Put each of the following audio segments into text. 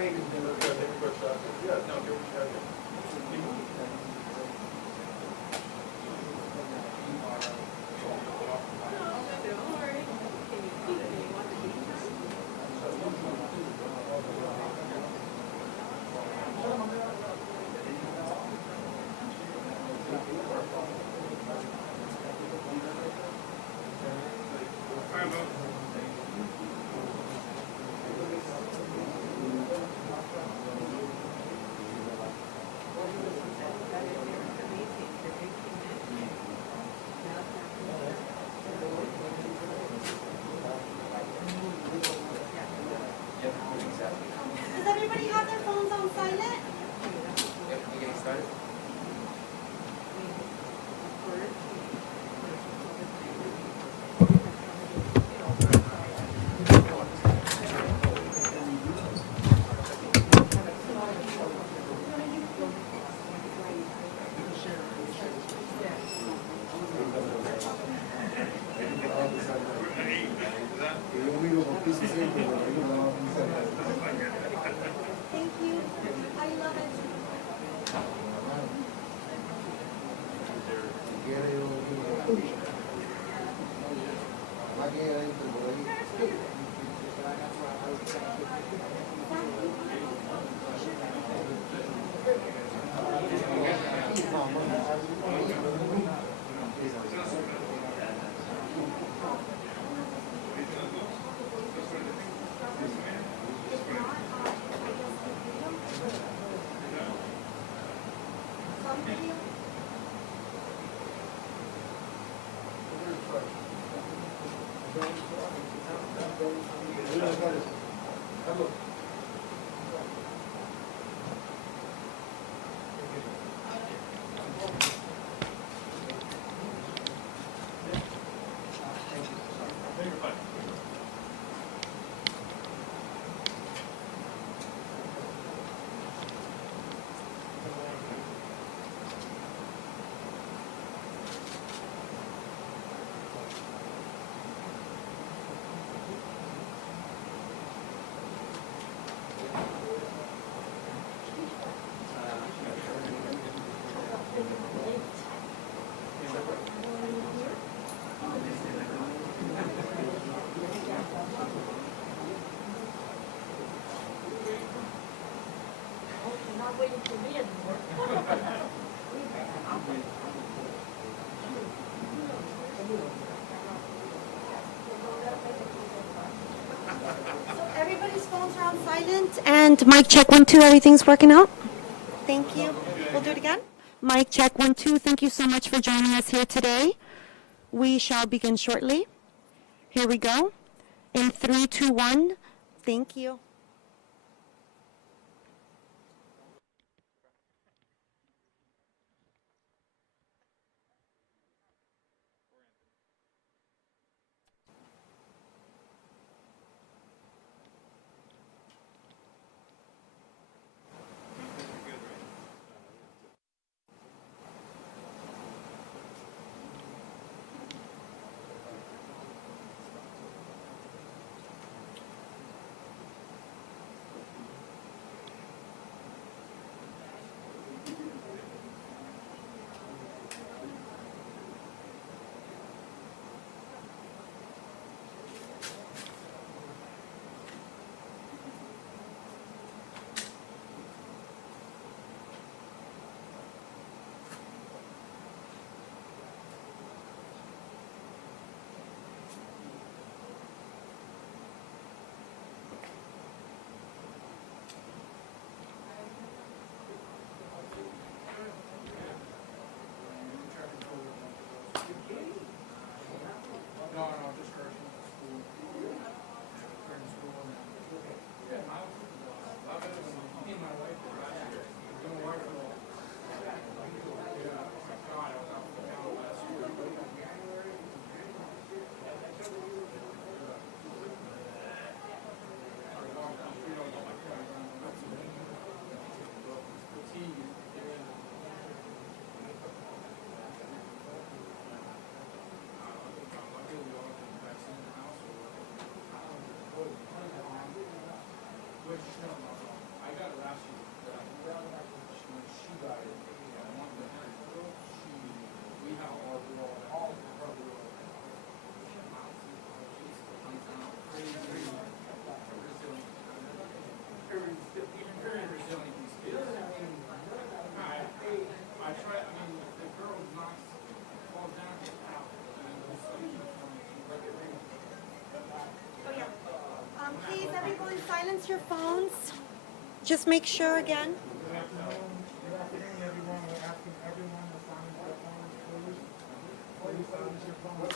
Does everybody have their phones on silent? Yep, we getting started? Thank you. I love it. Not waiting for me anymore. So everybody's phones are on silent, and mic check 1 2. Everything's working out. Thank you. We'll do it again. Mic check 1 2. Thank you so much for joining us here today. We shall begin shortly. Here we go. In 3 2 1. Thank you. Everyone silence your phones. Just make sure again. Good afternoon, everyone. We're asking everyone to silence their phones, please. Please silence your phones.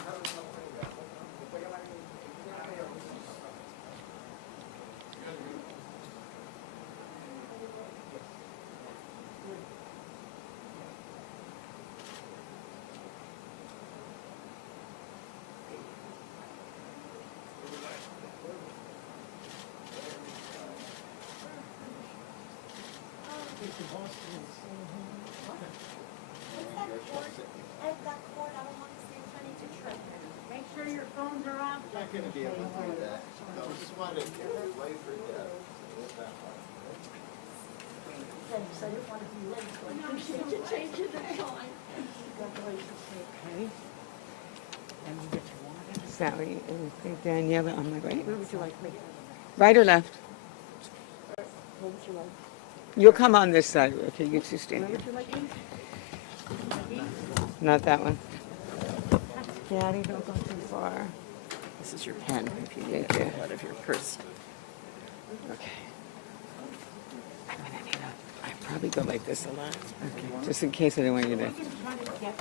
Make sure your phones are off. Not gonna be able to do that. No, we just wanted to wait for that. Thanks, I didn't want to be late, so I appreciate you changing the time. Congratulations. Okay. And you get your water. Sally and Daniela on my right. Where would you like me? Right or left? Where would you like? You'll come on this side. Okay, you two stand Where here. would you like me? Not that one. Daddy, don't go too far. This is your pen, if you Thank you. out of your purse. Okay. I probably go like this a lot. Okay. Just in case I don't want you to. We can try to get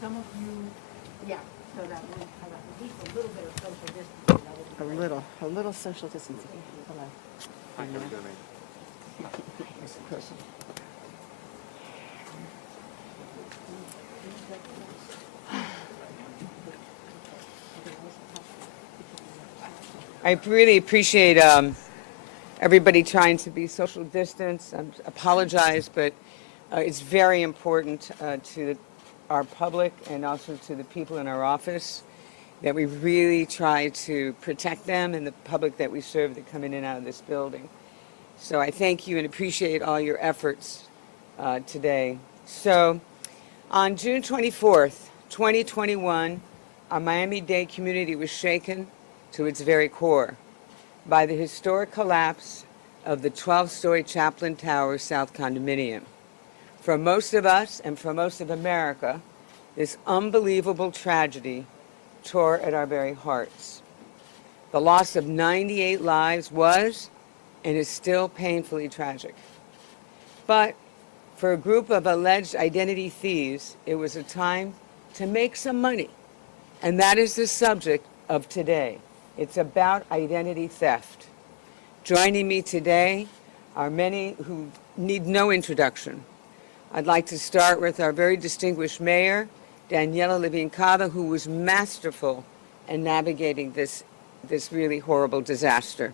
some of you, yeah, so that we have at least a little bit of social distancing. That would be great. A little social distancing. Hello. I really appreciate everybody trying to be social distance. I apologize, but it's very important to our public and also to the people in our office that we really try to protect them and the public that we serve that come in and out of this building. So I thank you and appreciate all your efforts today. So on June 24th, 2021, our Miami-Dade community was shaken to its very core by the historic collapse of the 12-story Chaplin Tower South Condominium. For most of us and for most of America, this unbelievable tragedy tore at our very hearts. The loss of 98 lives was and is still painfully tragic. But for a group of alleged identity thieves, it was a time to make some money. And that is the subject of today. It's about identity theft. Joining me today are many who need no introduction. I'd like to start with our very distinguished mayor, Daniela Levine Cava, who was masterful in navigating this really horrible disaster.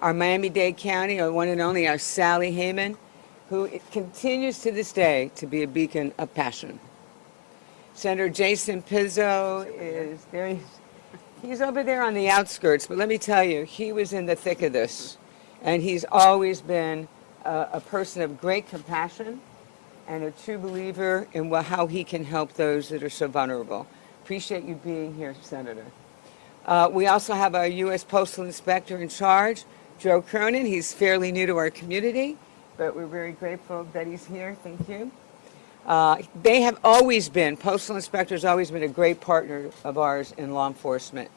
Our Miami-Dade County, our one and only, our Sally Heyman, who continues to this day to be a beacon of passion. Senator Jason Pizzo is there. He's over there on the outskirts, but let me tell you, he was in the thick of this. And he's always been a person of great compassion and a true believer in how he can help those that are so vulnerable. Appreciate you being here, Senator. We also have our U.S. Postal Inspector in charge, Joe Cronin. He's fairly new to our community, but we're very grateful that he's here. Thank you. They have always been, postal inspectors always been a great partner of ours in law enforcement.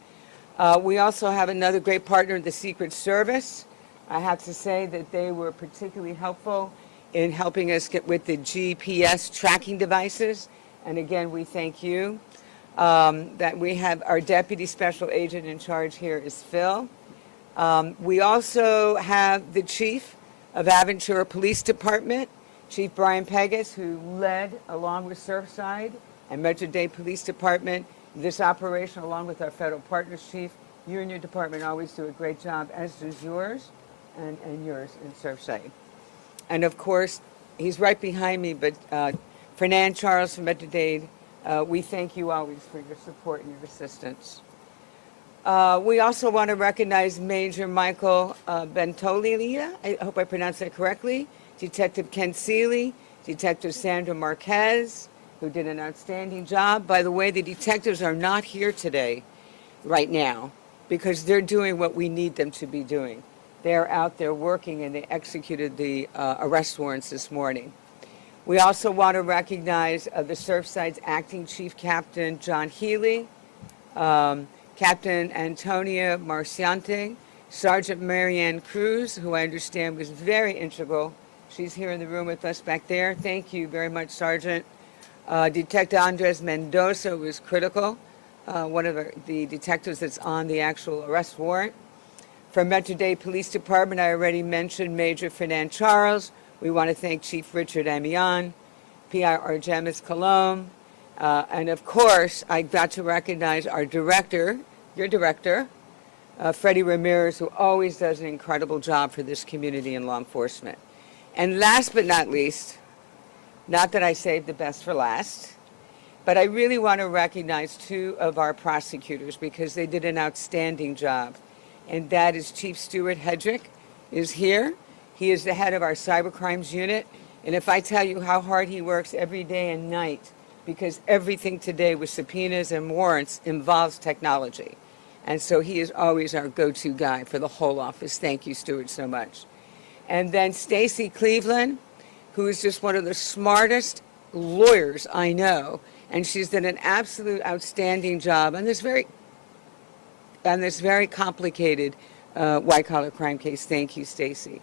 We also have another great partner, the Secret Service. I have to say that they were particularly helpful in helping us get with the GPS tracking devices. And again, we thank you. That we have our Deputy Special Agent in charge here is Phil. We also have the Chief of Aventura Police Department, Chief Brian Pegas, who led, along with Surfside and Metro-Dade Police Department, this operation, along with our federal partners, Chief. You and your department always do a great job, as does yours and yours in Surfside. And of course, he's right behind me, but Fernand Charles from Metro-Dade, we thank you always for your support and your assistance. We also want to recognize Major Michael Bentolila, I hope I pronounced that correctly, Detective Ken Seeley, Detective Sandra Marquez, who did an outstanding job. By the way, the detectives are not here today, right now, because they're doing what we need them to be doing. They're out there working, and they executed the arrest warrants this morning. We also want to recognize the Surfside's acting chief captain, John Healy, Captain Antonia Marciante, Sergeant Marianne Cruz, who I understand was very integral. She's here in the room with us back there. Thank you very much, Sergeant. Detective Andres Mendoza was critical, one of the detectives that's on the actual arrest warrant. From Metro Dade Police Department, I already mentioned Major Fernand Charles. We want to thank Chief Richard Amion, P.I. Argemis Colomb, and of course, I got to recognize our director, your director, Freddie Ramirez, who always does an incredible job for this community and law enforcement. And last but not least, not that I saved the best for last, but I really want to recognize two of our prosecutors because they did an outstanding job. And that is Chief Stuart Hedrick is here. He is the head of our cybercrimes unit. And if I tell you how hard he works every day and night, because everything today with subpoenas and warrants involves technology. And so he is always our go-to guy for the whole office. Thank you, Stuart, so much. And then Stacy Cleveland, who is just one of the smartest lawyers I know. And she's done an absolute outstanding job on this very complicated white-collar crime case. Thank you, Stacy.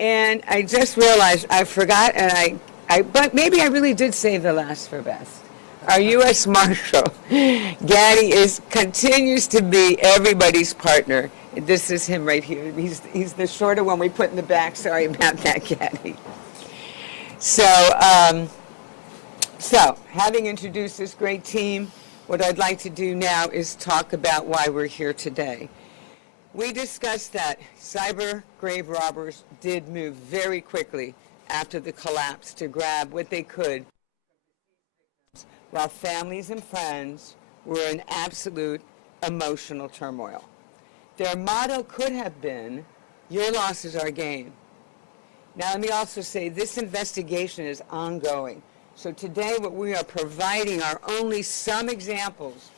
And I just realized I forgot, and but maybe I really did save the last for best. Our U.S. Marshal, Gaddy, continues to be everybody's partner. This is him right here. He's the shorter one we put in the back. Sorry about that, Gaddy. So having introduced this great team, what I'd like to do now is talk about why we're here today. We discussed that cyber grave robbers did move very quickly after the collapse to grab what they could, while families and friends were in absolute emotional turmoil. Their motto could have been, "Your loss is our gain." Now, let me also say this investigation is ongoing. So today what we are providing are only some examples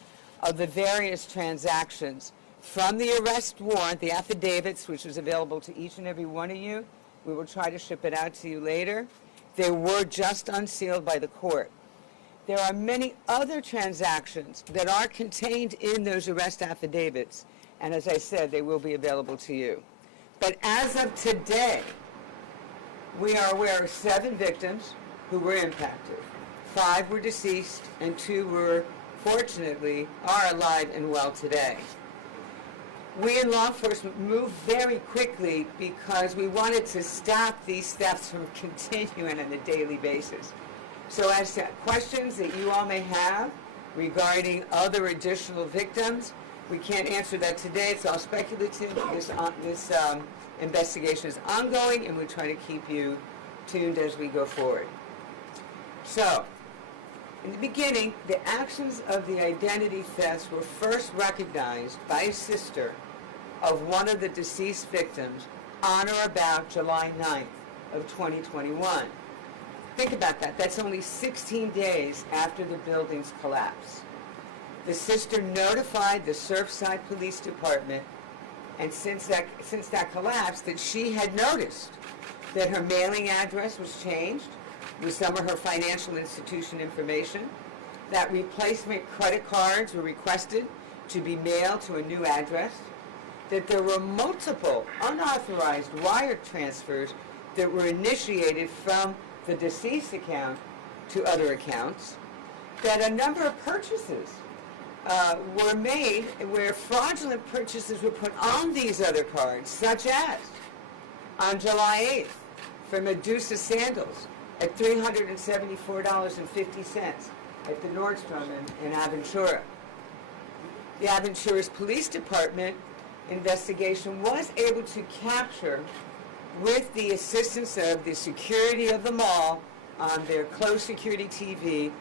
of the various transactions from the arrest warrant, the affidavits, which is available to each and every one of you. We will try to ship it out to you later. They were just unsealed by the court. There are many other transactions that are contained in those arrest affidavits, and as I said, they will be available to you. But as of today, we are aware of 7 victims who were impacted. 5 were deceased, and 2 were, fortunately, are alive and well today. We in law enforcement moved very quickly because we wanted to stop these thefts from continuing on a daily basis. So as to questions that you all may have regarding other additional victims, we can't answer that today. It's all speculative. This investigation is ongoing, and we try to keep you tuned as we go forward. So, in the beginning, the actions of the identity thefts were first recognized by a sister of one of the deceased victims on or about July 9th of 2021. Think about that. That's only 16 days after the building's collapse. The sister notified the Surfside Police Department, and since that collapse, that she had noticed that her mailing address was changed with some of her financial institution information, that replacement credit cards were requested to be mailed to a new address, that there were multiple unauthorized wire transfers that were initiated from the deceased account to other accounts, that a number of purchases were made where fraudulent purchases were put on these other cards, such as on July 8th for Medusa sandals at $374.50 at the Nordstrom in Aventura. The Aventura's police department investigation was able to capture, with the assistance of the security of the mall on their closed security TV,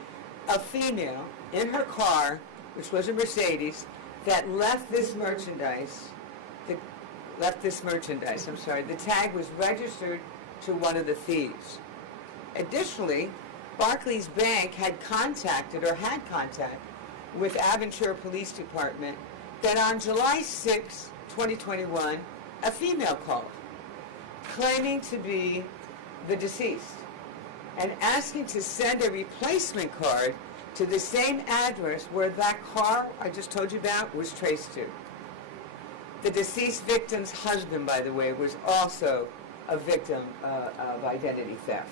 a female in her car, which was a Mercedes, that left this merchandise. The tag was registered to one of the thieves. Additionally, Barclays Bank had contact with Aventura Police Department that on July 6, 2021, a female called, claiming to be the deceased and asking to send a replacement card to the same address where that car I just told you about was traced to. The deceased victim's husband, by the way, was also a victim of identity theft.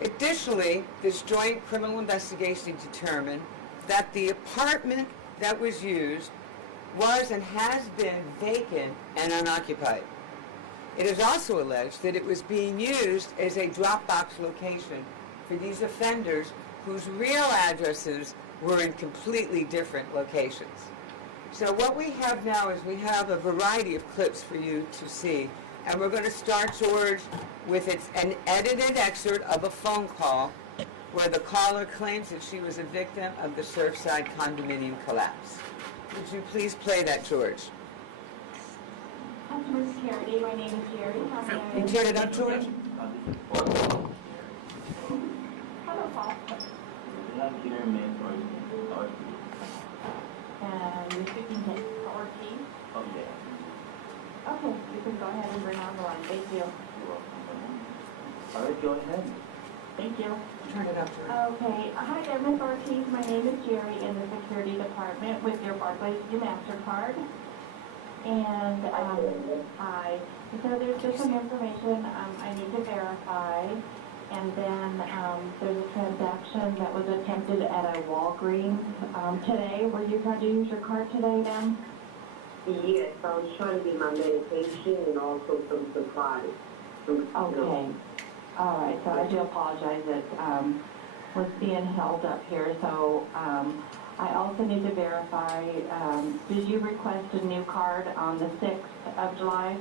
Additionally, this joint criminal investigation determined that the apartment that was used was and has been vacant and unoccupied. It is also alleged that it was being used as a drop-box location for these offenders whose real addresses were in completely different locations. So what we have now is we have a variety of clips for you to see. And we're going to start, George, with an edited excerpt of a phone call where the caller claims that she was a victim of the Surfside condominium collapse. Would you please play that, George? Customer security, my name is Jerry. How may I- Can you turn it up, George? And you're speaking to Ortiz? Oh, yeah. Okay, you can go ahead and bring on the line. Thank you. All right, go ahead. Thank you. Turn it up, George. Okay, hi there, Ms. Ortiz. My name is Jerry in the security department with your Barclays View MasterCard. And, so there's just some information I need to verify. And then there's a transaction that was attempted at a Walgreens today. Were you trying to use your card today, ma'am? Yes, I was trying to get my medication and also some supplies. Okay. All right, so I do apologize that was being held up here. So I also need to verify, did you request a new card on the 6th of July?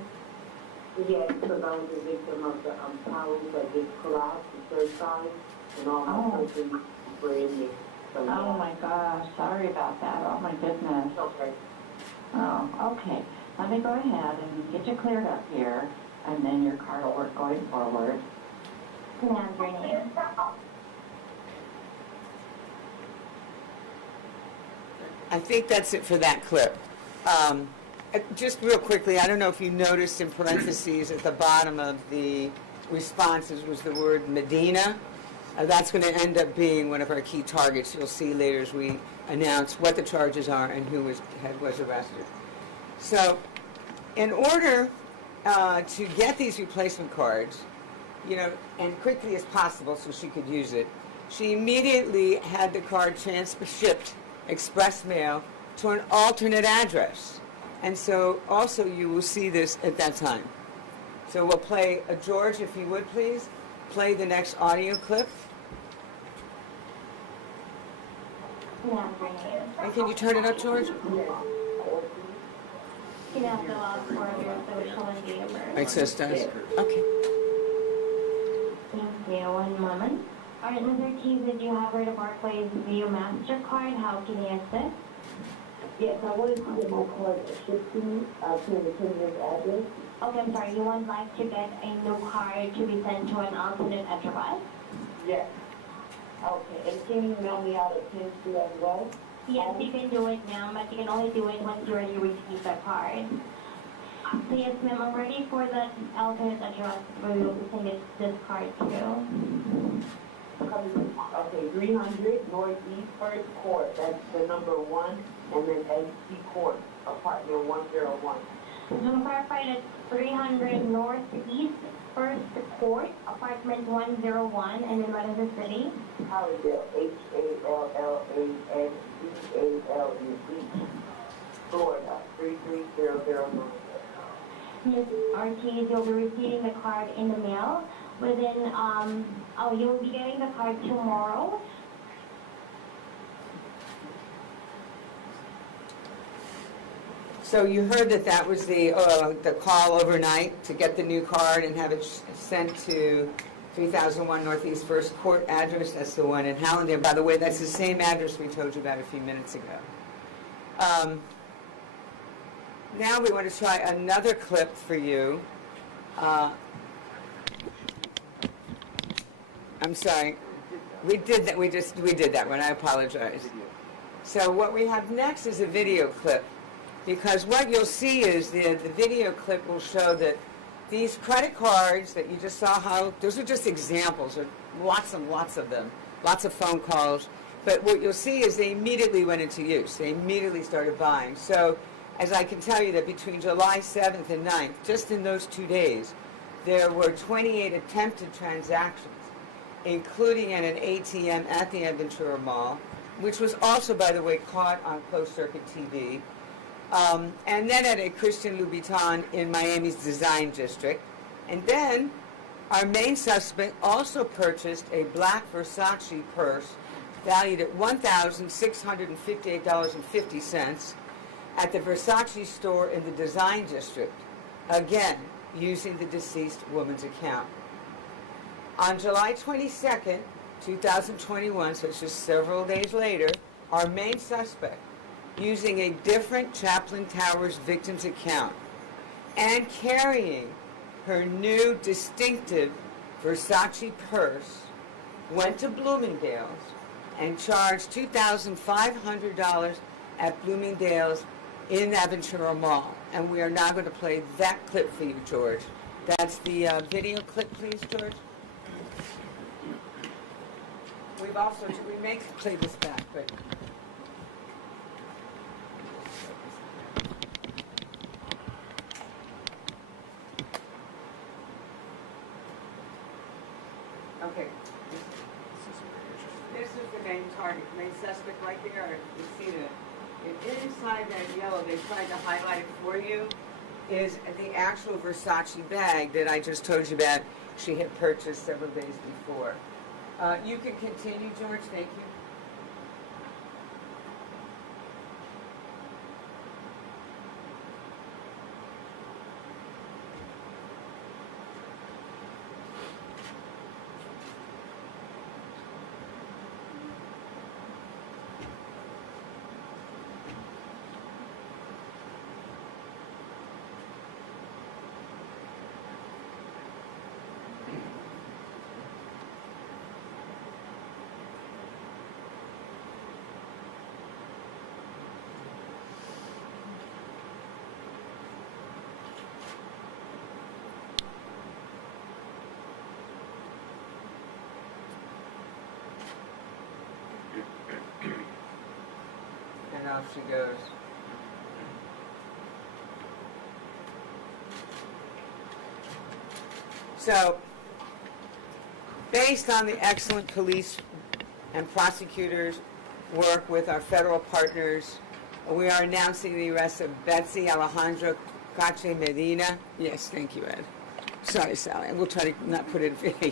Yes, because I was a victim of the towers that just collapsed, the Surfside, and all my persons were in there. So, Oh my gosh, sorry about that. Oh my goodness. Okay. Oh, okay. Let me go ahead and get you cleared up here, and then your card will work going forward. Can I have your name? I think that's it for that clip. Just real quickly, I don't know if you noticed in parentheses at the bottom of the responses was the word Medina. That's going to end up being one of our key targets. You'll see later as we announce what the charges are and who was arrested. So in order to get these replacement cards, and quickly as possible so she could use it, she immediately had the card shipped express mail to an alternate address. And so also you will see this at that time. So we'll play, George, if you would please, play the next audio clip. Can I have your name? And can you turn it up, George? Can I have the last four of your social and date of birth? It says does. Okay. Thank you. One moment. All right, Ms. Ortiz, did you have her to Barclays View MasterCard? How can you assist? Yes, I wanted to get my card shipped to me, to the previous address. Okay, I'm sorry. You would like to get a new card to be sent to an alternate address? Yes. Okay, and can you mail me out a pin to as well? Yes, you can do it now, but you can only do it once you already receive the card. So yes, ma'am, I'm ready for the alternate address where we will be sending this card to. Okay, 300 Northeast First Court, that's the number 1, and then AC Court, apartment 101. So to clarify, that's 300 Northeast First Court, apartment 101, and then what is the city? Hallandale, Hallandale, Florida, 33009. Ms. Ortiz, you'll be receiving the card in the mail within, you'll be getting the card tomorrow. So you heard that was the call overnight to get the new card and have it sent to 3001 Northeast First Court address. That's the one in Hallandale. By the way, that's the same address we told you about a few minutes ago. Now we want to try another clip for you. I'm sorry. We did that. We did that one. I apologize. So what we have next is a video clip, because what you'll see is the video clip will show that these credit cards that you just saw, those are just examples. There are lots and lots of them, lots of phone calls. But what you'll see is they immediately went into use. They immediately started buying. So as I can tell you that between July 7th and 9th, just in those 2 days, there were 28 attempted transactions, including at an ATM at the Aventura Mall, which was also, by the way, caught on closed-circuit TV, and then at a Christian Louboutin in Miami's Design District. And then our main suspect also purchased a black Versace purse valued at $1,658.50 at the Versace store in the Design District, again, using the deceased woman's account. On July 22nd, 2021, so it's just several days later, our main suspect, using a different Chaplain Towers victim's account and carrying her new distinctive Versace purse, went to Bloomingdale's and charged $2,500 at Bloomingdale's in Aventura Mall. And we are now going to play that clip for you, George. That's the video clip, please, George. We've also, we may play this back, but... Okay. This is the main target, main suspect right there. You see the, inside that yellow, they tried to highlight it for you, is the actual Versace bag that I just told you about she had purchased several days before. You can continue, George. Thank you. And off she goes. So, based on the excellent police and prosecutors' work with our federal partners, we are announcing the arrest of Betsy Alejandro Cache Medina. Yes, thank you, Ed. Sorry, Sally. We'll try to not put it in.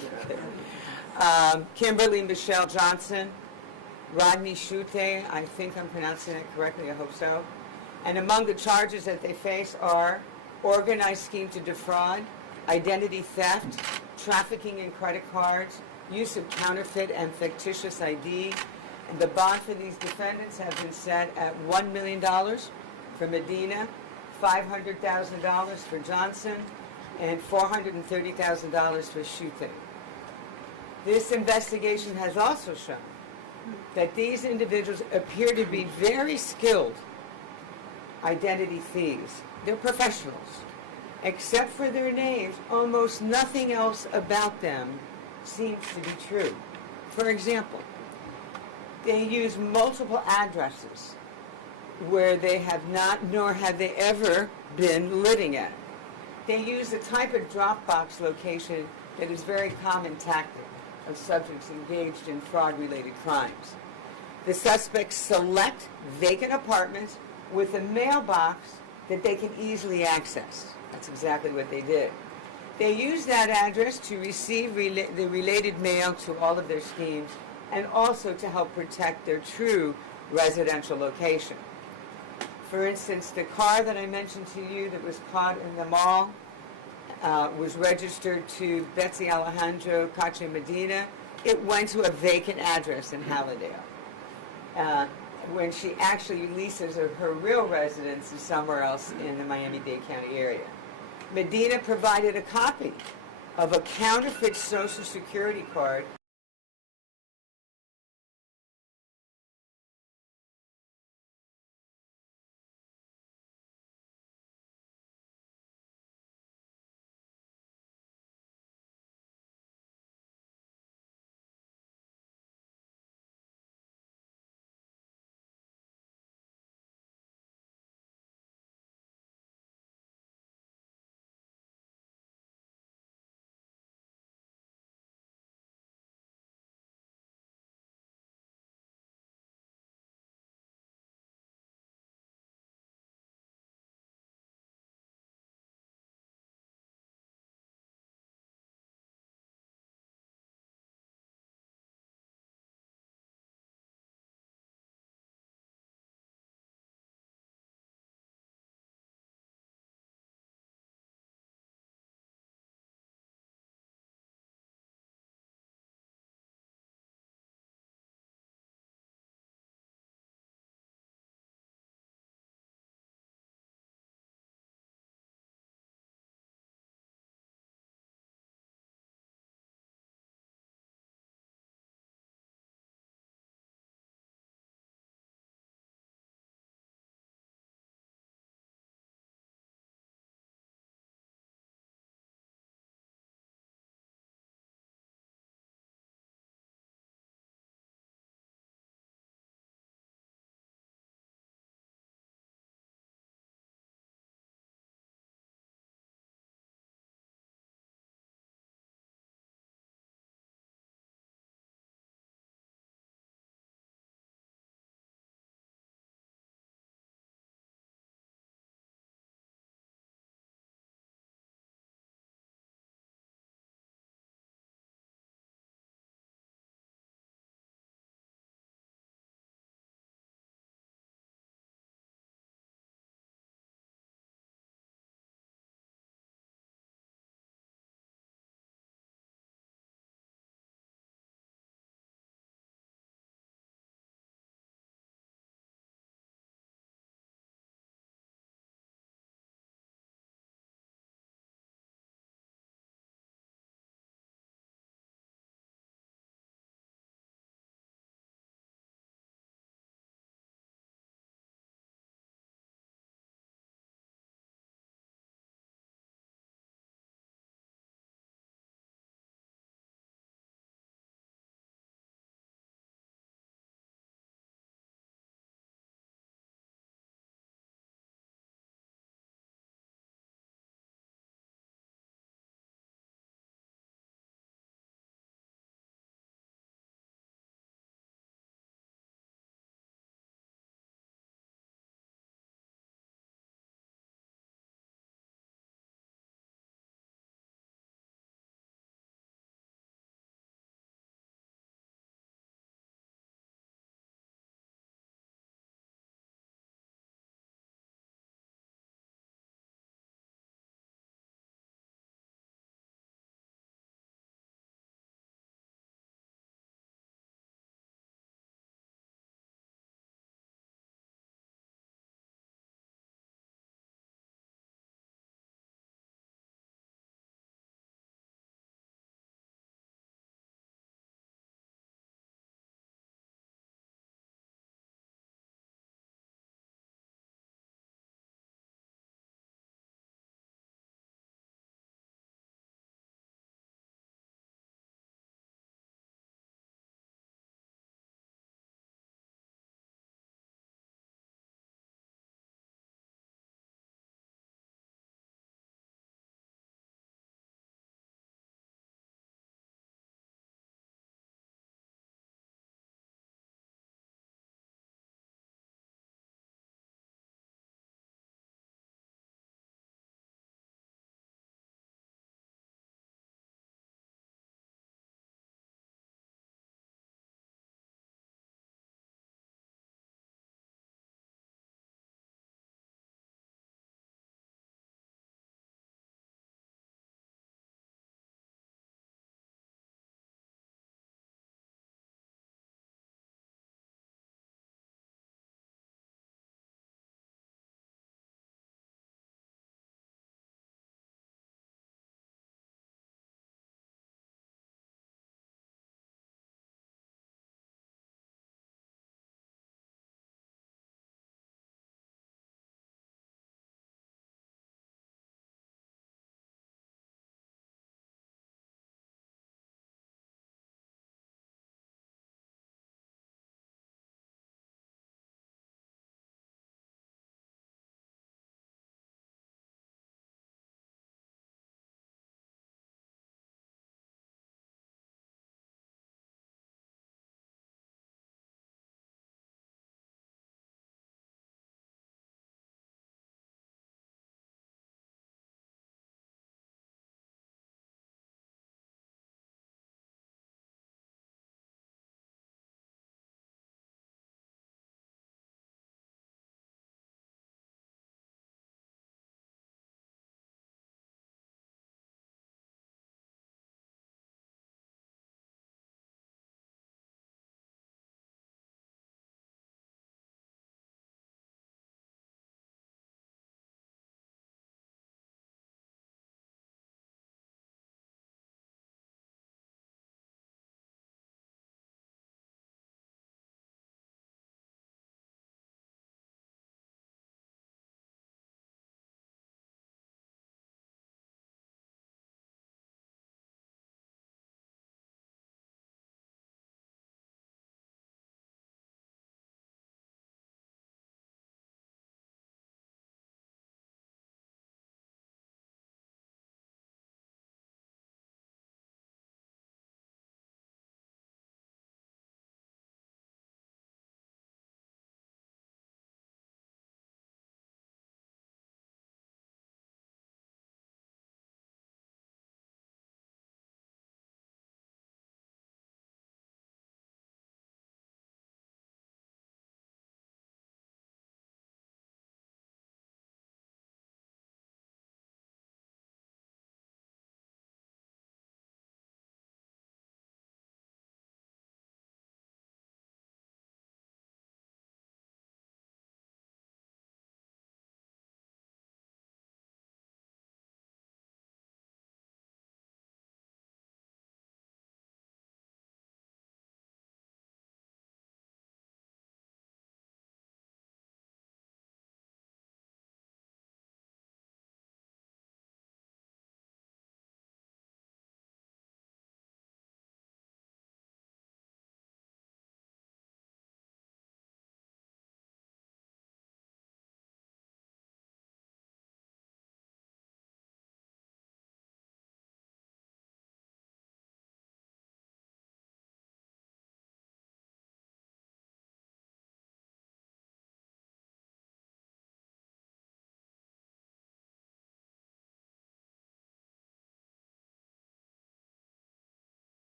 Kimberly Michelle Johnson, Rodney Schute, I think I'm pronouncing it correctly, I hope so. And among the charges that they face are organized scheme to defraud, identity theft, trafficking in credit cards, use of counterfeit and fictitious ID. And the bond for these defendants have been set at $1 million for Medina, $500,000 for Johnson, and $430,000 for Schute. This investigation has also shown that these individuals appear to be very skilled identity thieves. They're professionals. Except for their names, almost nothing else about them seems to be true. For example, they use multiple addresses where they have not, nor have they ever been living at. They use a type of Dropbox location that is very common tactic of subjects engaged in fraud-related crimes. The suspects select vacant apartments with a mailbox that they can easily access. That's exactly what they did. They use that address to receive the related mail to all of their schemes and also to help protect their true residential location. For instance, the car that I mentioned to you that was caught in the mall was registered to Betsy Alejandro Cache Medina. It went to a vacant address in Hallidale. When she actually leases her real residence is somewhere else in the Miami-Dade County area. Medina provided a copy of a counterfeit Social Security card